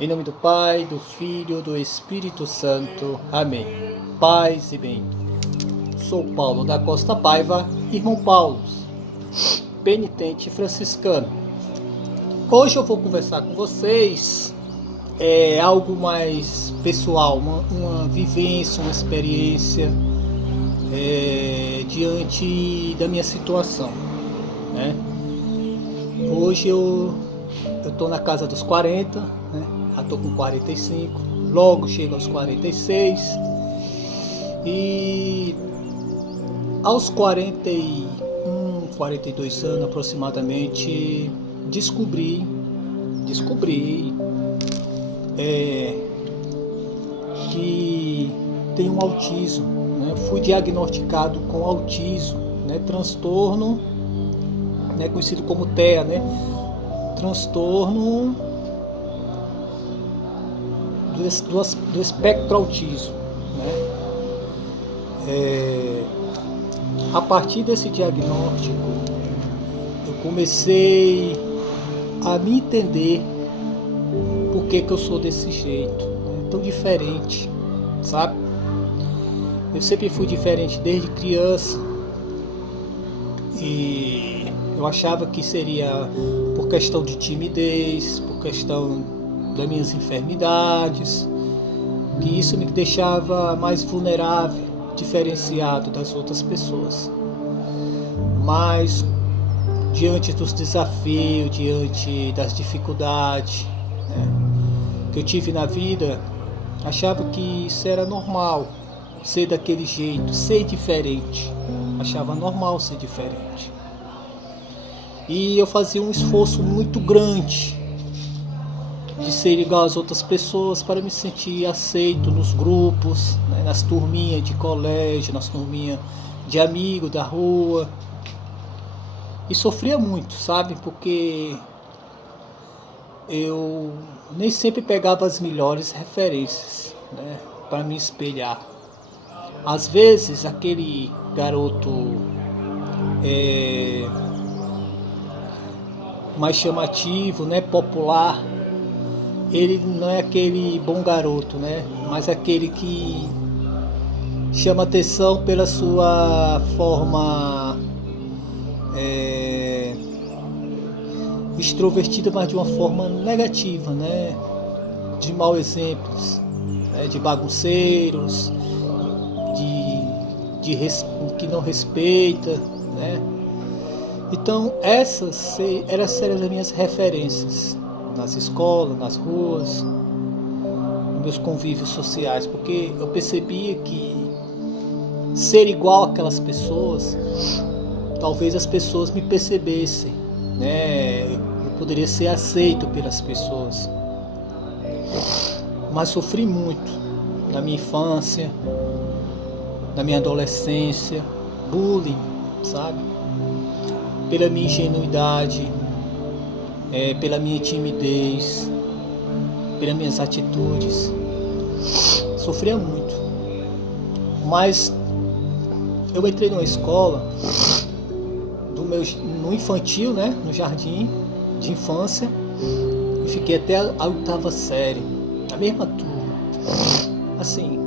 Em nome do Pai, do Filho, do Espírito Santo. Amém. Paz e bem. Sou Paulo da Costa Paiva, irmão Paulo, penitente franciscano. Hoje eu vou conversar com vocês algo mais pessoal, uma vivência, uma experiência diante da minha situação, né? Hoje eu estou na casa dos 40, né? Já estou com 45, logo chego aos 46 e aos 41, 42 anos aproximadamente descobri que tenho um autismo, né? Fui diagnosticado com autismo, né? Transtorno, né? Conhecido como TEA, né? Transtorno do espectro autismo, né? A partir desse diagnóstico eu comecei a me entender por que eu sou desse jeito, né? Tão diferente, sabe? Eu sempre fui diferente desde criança e eu achava que seria por questão de timidez, por questão das minhas enfermidades, que isso me deixava mais vulnerável, diferenciado das outras pessoas. Mas diante dos desafios, diante das dificuldades, né, que eu tive na vida, achava que isso era normal, ser daquele jeito, ser diferente. Achava normal ser diferente. E eu fazia um esforço muito grande de ser igual às outras pessoas para me sentir aceito nos grupos, né, nas turminhas de colégio, nas turminhas de amigos da rua. E sofria muito, sabe? Porque eu nem sempre pegava as melhores referências, né, para me espelhar. Às vezes aquele garoto mais chamativo, né, popular, ele não é aquele bom garoto, né, mas aquele que chama atenção pela sua forma extrovertida, mas de uma forma negativa, né, de maus exemplos, né, de bagunceiros, que não respeita, né. Então essas eram as minhas referências nas escolas, nas ruas, nos meus convívios sociais, porque eu percebia que ser igual àquelas pessoas, talvez as pessoas me percebessem, né? Eu poderia ser aceito pelas pessoas. Mas sofri muito na minha infância, na minha adolescência, bullying, sabe? Pela minha ingenuidade, pela minha timidez, pelas minhas atitudes. Sofria muito. Mas eu entrei numa escola no infantil, né, no jardim de infância, e fiquei até a 8ª série, a mesma turma. Assim,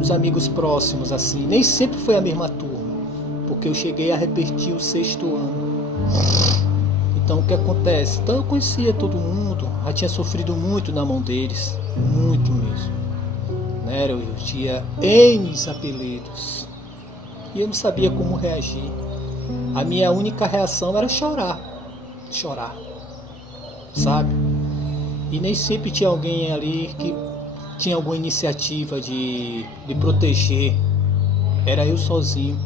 os amigos próximos, assim, nem sempre foi a mesma turma, porque eu cheguei a repetir o 6º ano. Então o que acontece? Então eu conhecia todo mundo, já tinha sofrido muito na mão deles, muito mesmo, né? Eu tinha N apelidos e eu não sabia como reagir. A minha única reação era chorar, sabe? E nem sempre tinha alguém ali que tinha alguma iniciativa de proteger. Era eu sozinho.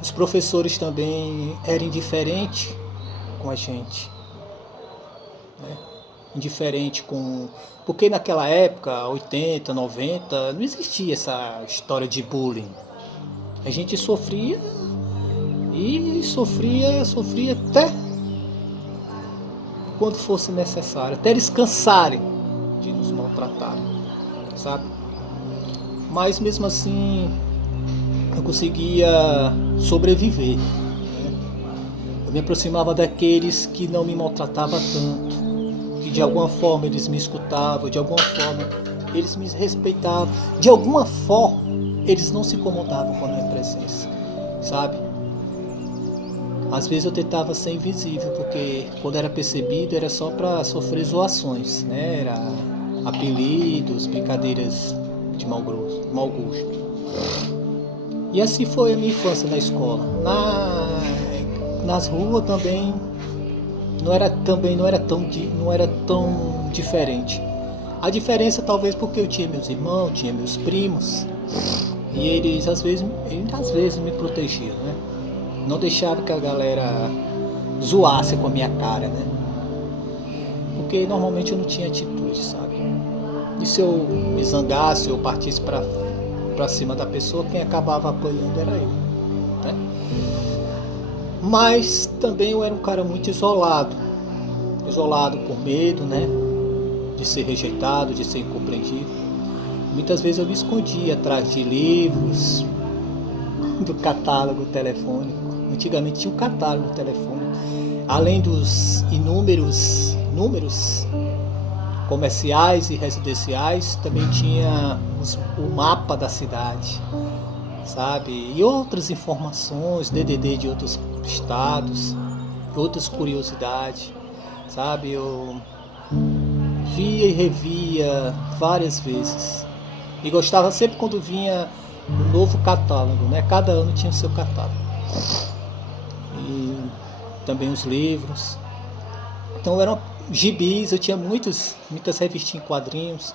Os professores também eram indiferentes com a gente, né? Indiferente com... Porque naquela época, 80, 90, não existia essa história de bullying. A gente sofria e sofria até quando fosse necessário, até eles cansarem de nos maltratar, sabe? Mas mesmo assim eu conseguia sobreviver, né? Eu me aproximava daqueles que não me maltratavam tanto, que de alguma forma eles me escutavam, de alguma forma eles me respeitavam, de alguma forma eles não se incomodavam com a minha presença, sabe? Às vezes eu tentava ser invisível, porque quando era percebido era só para sofrer zoações, né? Era apelidos, brincadeiras de mau gosto. E assim foi a minha infância na escola. Nas ruas também não era tão diferente. A diferença talvez porque eu tinha meus irmãos, tinha meus primos, e eles às vezes me protegiam, né? Não deixava que a galera zoasse com a minha cara, né? Porque normalmente eu não tinha atitude, sabe? E se eu me zangasse ou partisse pra cima da pessoa, quem acabava apanhando era eu, né? Mas também eu era um cara muito isolado por medo, né? De ser rejeitado, de ser incompreendido. Muitas vezes eu me escondia atrás de livros, do catálogo telefônico. Antigamente tinha um catálogo telefônico. Além dos inúmeros números comerciais e residenciais, também tinha o mapa da cidade, sabe? E outras informações, DDD de outros estados, outras curiosidades, sabe? Eu via e revia várias vezes. E gostava sempre quando vinha um novo catálogo, né? Cada ano tinha o seu catálogo. E também os livros. Então eram gibis, eu tinha muitas revistinhas em quadrinhos.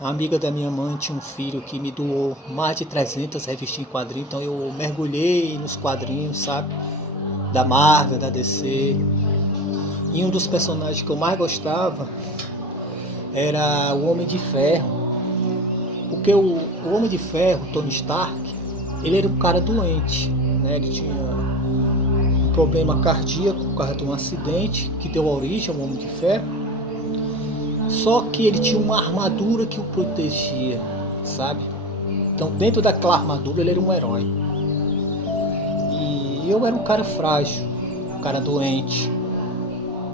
A amiga da minha mãe tinha um filho que me doou mais de 300 revistinhas em quadrinhos. Então eu mergulhei nos quadrinhos, sabe? Da Marvel, da DC. E um dos personagens que eu mais gostava era o Homem de Ferro. Porque o Homem de Ferro, Tony Stark, ele era um cara doente, né? Ele tinha um problema cardíaco por causa de um acidente que deu origem ao Homem de Ferro. Só que ele tinha uma armadura que o protegia, sabe? Então dentro daquela armadura ele era um herói. E eu era um cara frágil, um cara doente.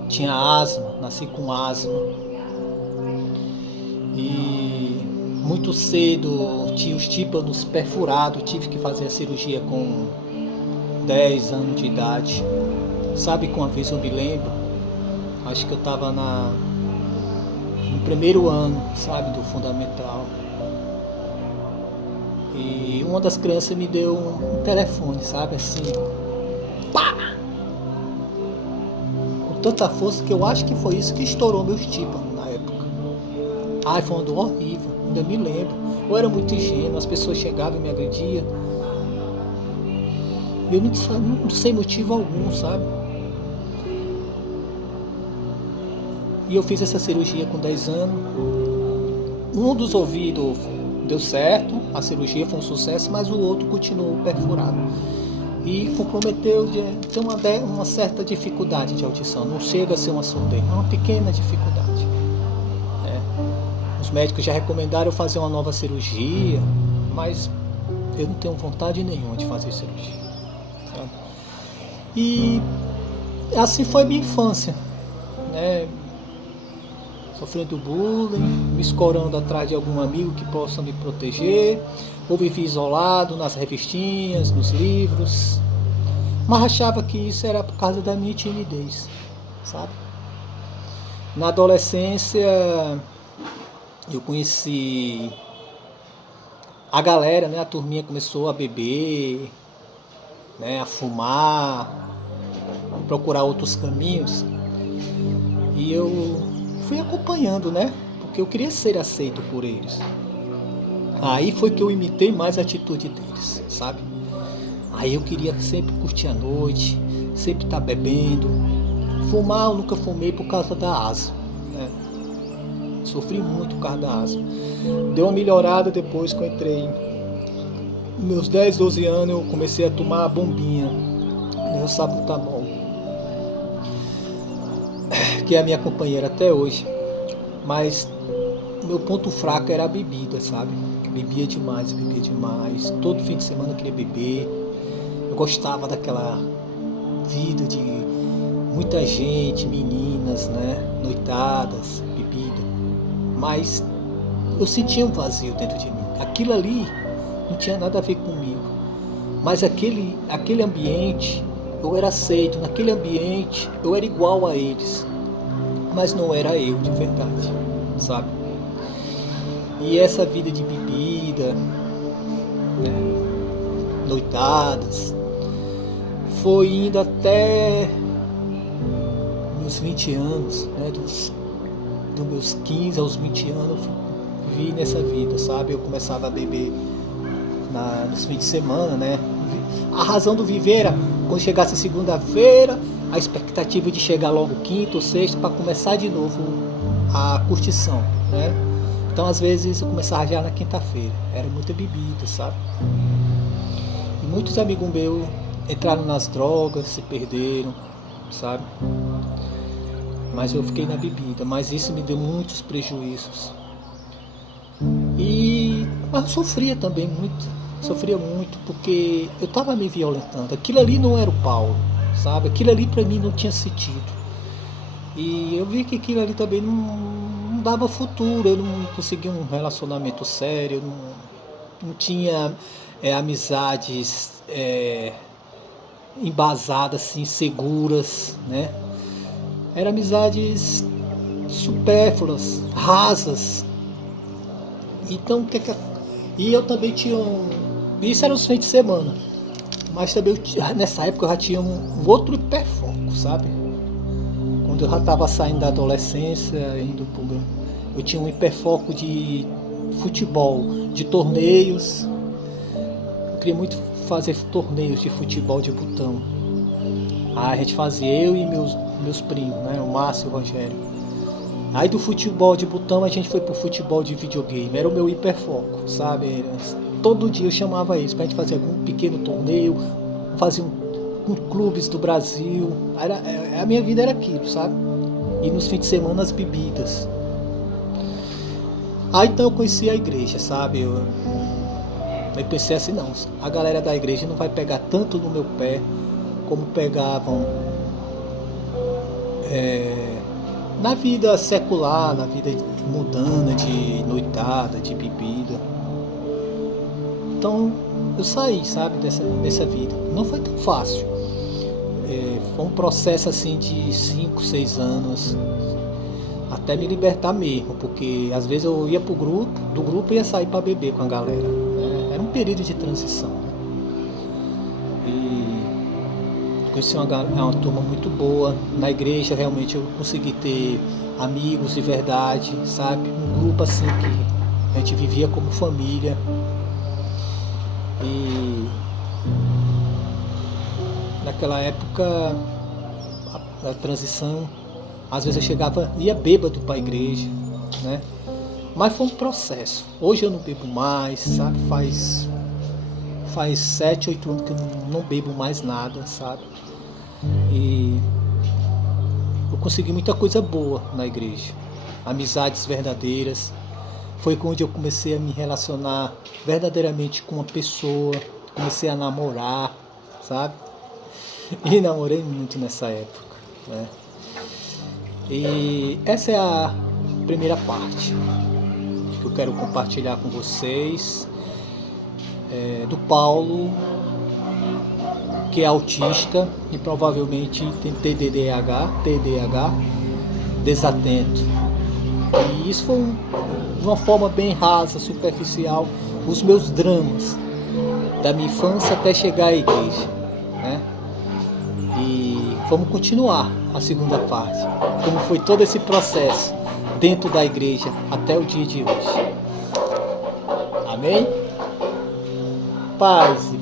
Tinha asma, nasci com asma. E muito cedo tinha os tímpanos perfurados, tive que fazer a cirurgia com 10 anos de idade. Sabe que uma vez eu me lembro, acho que eu estava no primeiro ano, sabe, do fundamental. E uma das crianças me deu um telefone, sabe, assim, pá! Com tanta força que eu acho que foi isso que estourou meus tímpanos na época. Ai, foi uma dor horrível, ainda me lembro. Eu era muito ingênuo, as pessoas chegavam e me agrediam. E eu não sei motivo algum, sabe? E eu fiz essa cirurgia com 10 anos. Um dos ouvidos deu certo, a cirurgia foi um sucesso, mas o outro continuou perfurado. E comprometeu de ter uma certa dificuldade de audição. Não chega a ser uma surdez, é uma pequena dificuldade. Os médicos já recomendaram fazer uma nova cirurgia, mas eu não tenho vontade nenhuma de fazer cirurgia, sabe? E assim foi minha infância, né? Sofrendo bullying, me escorando atrás de algum amigo que possa me proteger, ou vivi isolado nas revistinhas, nos livros, mas achava que isso era por causa da minha timidez, sabe? Na adolescência eu conheci a galera, né? A turminha começou a beber, né? A fumar, procurar outros caminhos, e eu fui acompanhando, né? Porque eu queria ser aceito por eles. Aí foi que eu imitei mais a atitude deles, sabe? Aí eu queria sempre curtir a noite, sempre estar bebendo. Fumar eu nunca fumei por causa da asma, né? Sofri muito por causa da asma. Deu uma melhorada depois que eu entrei. Nos meus 10, 12 anos eu comecei a tomar a bombinha, né? O salbutamol, que é a minha companheira até hoje. Mas meu ponto fraco era a bebida, sabe? Bebia demais. Todo fim de semana eu queria beber. Eu gostava daquela vida de muita gente, meninas, né, noitadas, bebida, mas eu sentia um vazio dentro de mim. Aquilo ali não tinha nada a ver comigo, mas aquele ambiente eu era aceito, naquele ambiente eu era igual a eles, mas não era eu de verdade, sabe? E essa vida de bebida, né, noitadas, foi indo até meus 20 anos, né, dos meus 15 aos 20 anos, eu vi nessa vida, sabe? Eu começava a beber nos fins de semana, né? A razão do viver era, quando chegasse segunda-feira, a expectativa de chegar logo quinta ou sexta para começar de novo a curtição, né? Então, às vezes, eu começava já na quinta-feira. Era muita bebida, sabe? E muitos amigos meus entraram nas drogas, se perderam, sabe? Mas eu fiquei na bebida. Mas isso me deu muitos prejuízos. Mas eu sofria também muito. Sofria muito porque eu estava me violentando. Aquilo ali não era o Paulo, sabe? Aquilo ali para mim não tinha sentido. E eu vi que aquilo ali também não dava futuro. Eu não conseguia um relacionamento sério. Eu não tinha amizades embasadas, assim, seguras, né? Eram amizades supérfluas, rasas. Então, e eu também tinha isso era os fins de semana. Mas também nessa época eu já tinha um outro hiperfoco, sabe? Quando eu já estava saindo da adolescência, eu tinha um hiperfoco de futebol, de torneios. Eu queria muito fazer torneios de futebol de botão. Aí a gente fazia, eu e meus primos, né? O Márcio e o Rogério. Aí do futebol de botão a gente foi pro futebol de videogame. Era o meu hiperfoco, sabe? Todo dia eu chamava eles pra gente fazer algum pequeno torneio, fazer um clubes do Brasil. A minha vida era aquilo, sabe? E nos fins de semana as bebidas. Aí então eu conheci a igreja, sabe? Eu pensei assim, não, a galera da igreja não vai pegar tanto no meu pé como pegavam na vida secular, na vida mundana, de noitada, de bebida. Então eu saí, sabe, dessa vida. Não foi tão fácil. Foi um processo assim de 5, 6 anos até me libertar mesmo, porque às vezes eu ia pro grupo, do grupo eu ia sair para beber com a galera, né? Era um período de transição, né? E conheci uma turma muito boa. Na igreja realmente eu consegui ter amigos de verdade, sabe? Um grupo assim que a gente vivia como família. E naquela época a transição, às vezes eu ia bêbado para a igreja, né? Mas foi um processo. Hoje eu não bebo mais, sabe? Faz 7, 8 anos que eu não bebo mais nada, sabe? E eu consegui muita coisa boa na igreja. Amizades verdadeiras. Foi quando eu comecei a me relacionar verdadeiramente com uma pessoa. Comecei a namorar, sabe? E namorei muito nessa época, né? E essa é a primeira parte que eu quero compartilhar com vocês, do Paulo, que é autista e provavelmente tem TDAH, desatento. E isso foi de uma forma bem rasa, superficial, os meus dramas da minha infância até chegar à igreja, né? E vamos continuar a segunda parte, como foi todo esse processo dentro da igreja até o dia de hoje. Amém? Paz e